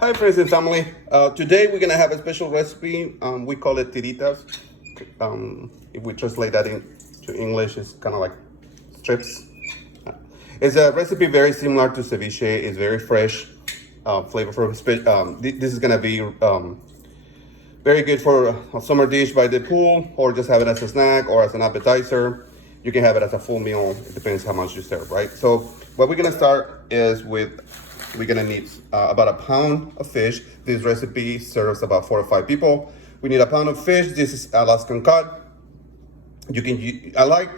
Hi friends and family. Today we're gonna have a special recipe. We call it tiritas. If we translate that into English, it's kind of like strips. It's a recipe very similar to ceviche. It's very fresh, flavorful. This is gonna be very good for a summer dish by the pool, or just have it as a snack or as an appetizer. You can have it as a full meal. It depends how much you serve, right? So what we're gonna start is with, we're gonna need about a pound of fish. This recipe serves about 4 or 5 people. We need a pound of fish. This is Alaskan cod. I like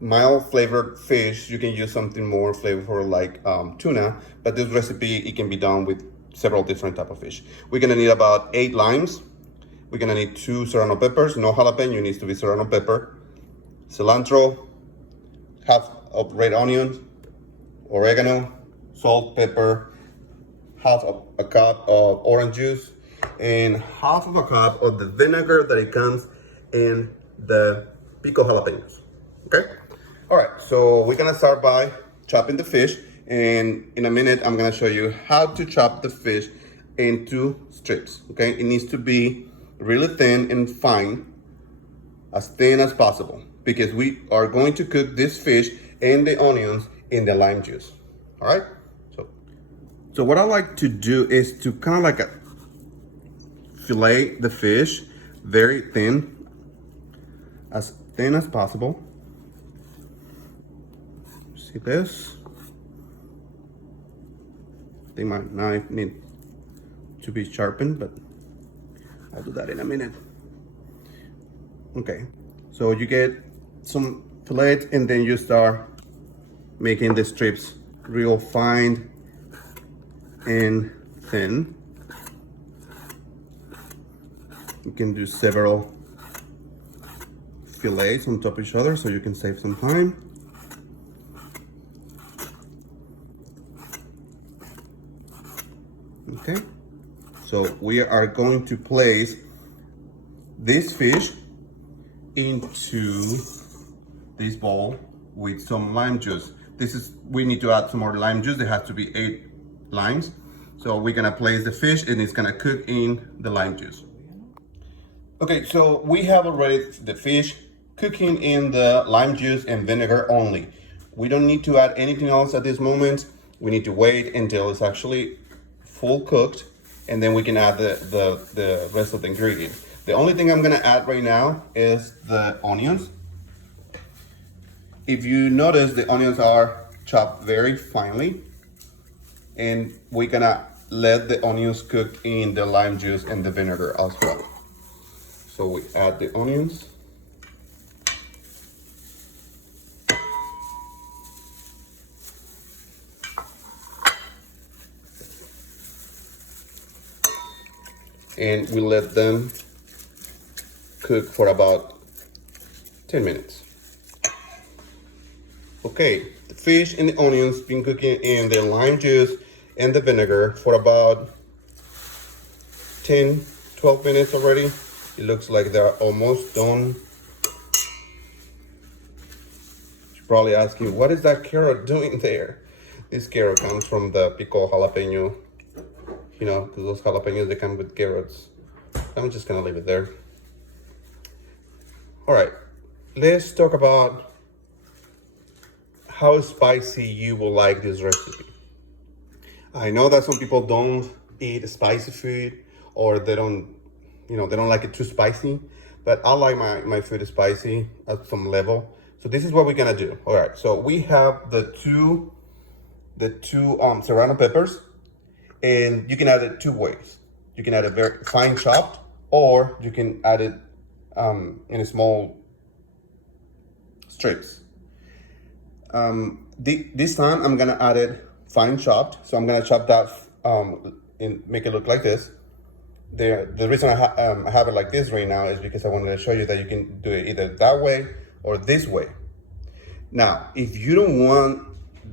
mild flavored fish. You can use something more flavorful like tuna, but this recipe, it can be done with several different type of fish. We're gonna need about 8 limes. We're gonna need 2 serrano peppers. No jalapeno, needs to be serrano pepper. Cilantro, half of red onions, oregano, salt, pepper, half of a cup of orange juice, and half of a cup of the vinegar that it comes in the pico jalapenos. Okay? All right, so we're gonna start by chopping the fish, and in a minute I'm gonna show you how to chop the fish into strips. Okay, it needs to be really thin and fine, as thin as possible, because we are going to cook this fish and the onions in the lime juice. All right, so what I like to do is to kind of like fillet the fish very thin, as thin as possible. See this? I think my knife needs to be sharpened, but I'll do that in a minute. Okay, so you get some fillet and then you start making the strips real fine and thin. You can do several fillets on top of each other so you can save some time. Okay, so we are going to place this fish into this bowl with some lime juice. We need to add some more lime juice. There has to be 8 limes. So we're gonna place the fish and it's gonna cook in the lime juice. Okay, so we have already the fish cooking in the lime juice and vinegar only. We don't need to add anything else at this moment. We need to wait until it's actually full cooked, and then we can add the rest of the ingredients. The only thing I'm gonna add right now is the onions. If you notice, the onions are chopped very finely, and we're gonna let the onions cook in the lime juice and the vinegar as well. So we add the onions. And we let them cook for about 10 minutes. Okay, the fish and the onions been cooking in the lime juice and the vinegar for about 10-12 minutes already. It looks like they're almost done. You're probably asking, what is that carrot doing there? This carrot comes from the pico jalapeno. You know, because those jalapenos, they come with carrots. I'm just gonna leave it there. All right, let's talk about how spicy you will like this recipe. I know that some people don't eat spicy food, or they don't like it too spicy, but I like my food spicy at some level. So this is what we're gonna do. All right, so we have the two serrano peppers, and you can add it 2 ways. You can add it very fine chopped, or you can add it in small strips. This time I'm gonna add it fine chopped, so I'm gonna chop that and make it look like this. The reason I have it like this right now is because I wanted to show you that you can do it either that way or this way. Now, if you don't want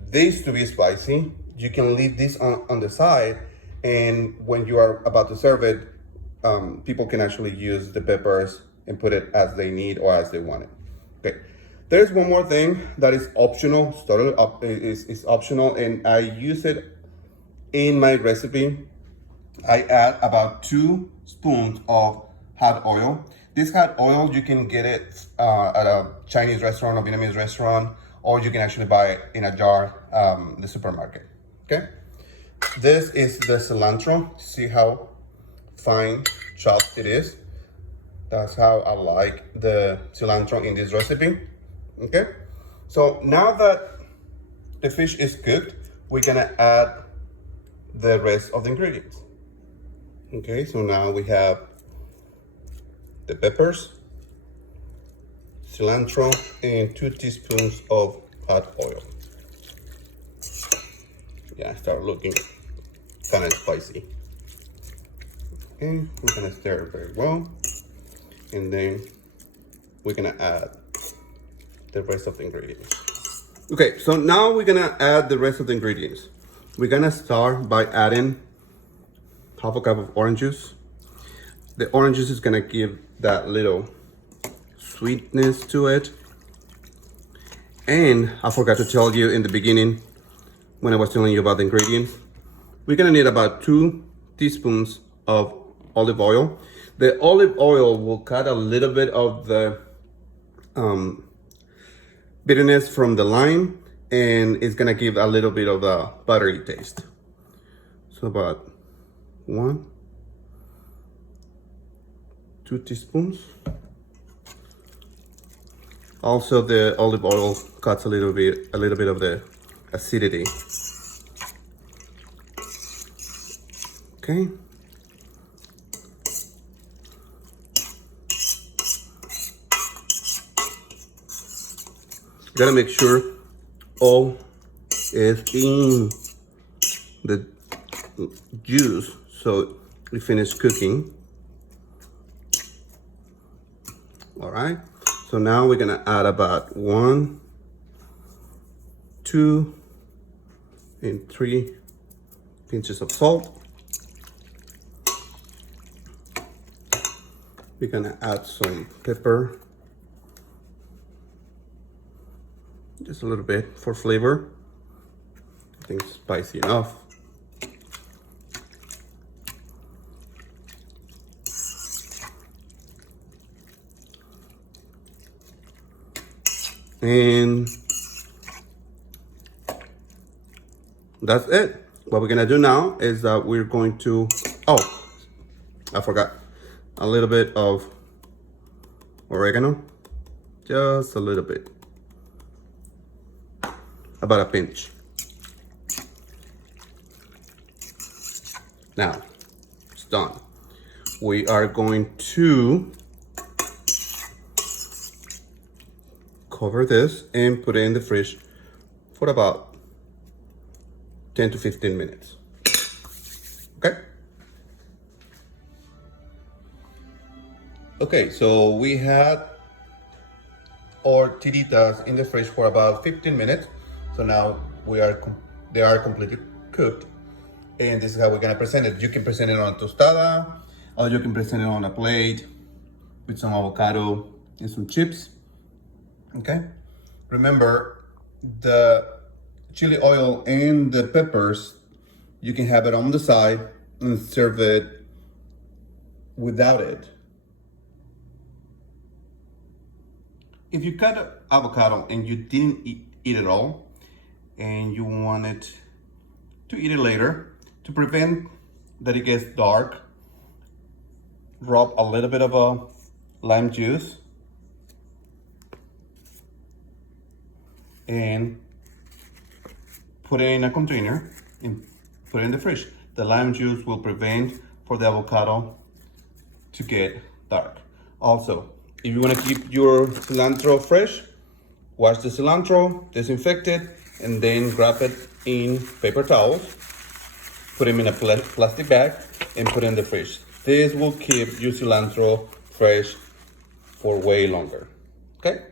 this to be spicy, you can leave this on the side, and when you are about to serve it, people can actually use the peppers and put it as they need or as they want it. Okay, there's one more thing that is optional. It's optional, and I use it in my recipe. I add about 2 spoons of hot oil. This hot oil, you can get it at a Chinese restaurant or Vietnamese restaurant, or you can actually buy it in a jar in the supermarket, okay? This is the cilantro. See how fine chopped it is? That's how I like the cilantro in this recipe, okay? So now that the fish is cooked, we're gonna add the rest of the ingredients. Okay, so now we have the peppers, cilantro, and 2 teaspoons of hot oil. Yeah, start looking kind of spicy. Okay, we're gonna stir it very well. And then we're gonna add the rest of the ingredients. Okay, so now we're gonna add the rest of the ingredients. We're gonna start by adding half a cup of orange juice. The orange juice is gonna give that little sweetness to it. And I forgot to tell you in the beginning, when I was telling you about the ingredients, we're gonna need about 2 teaspoons of olive oil. The olive oil will cut a little bit of the bitterness from the lime, and it's gonna give a little bit of a buttery taste. So about 1, 2 teaspoons. Also, the olive oil cuts a little bit of the acidity. Okay. You gotta make sure all is in the juice so we finish cooking. All right, so now we're gonna add about 1, 2, and 3 pinches of salt. We're gonna add some pepper, just a little bit for flavor. I think it's spicy enough. And that's it. What we're gonna do now is that we're going to, oh, I forgot, a little bit of oregano, just a little bit, about a pinch. Now, it's done. We are going to cover this and put it in the fridge for about 10 to 15 minutes. Okay? Okay, so we had our tiritas in the fridge for about 15 minutes. So now they are completely cooked. And this is how we're gonna present it. You can present it on a tostada, or you can present it on a plate with some avocado and some chips. Okay? Remember, the chili oil and the peppers, you can have it on the side and serve it without it. If you cut avocado and you didn't eat it all, and you wanted to eat it later, to prevent that it gets dark, rub a little bit of a lime juice and put it in a container and put it in the fridge. The lime juice will prevent for the avocado to get dark. Also, if you want to keep your cilantro fresh, wash the cilantro, disinfect it, and then wrap it in paper towels. Put them in a plastic bag and put it in the fridge. This will keep your cilantro fresh for way longer. Okay?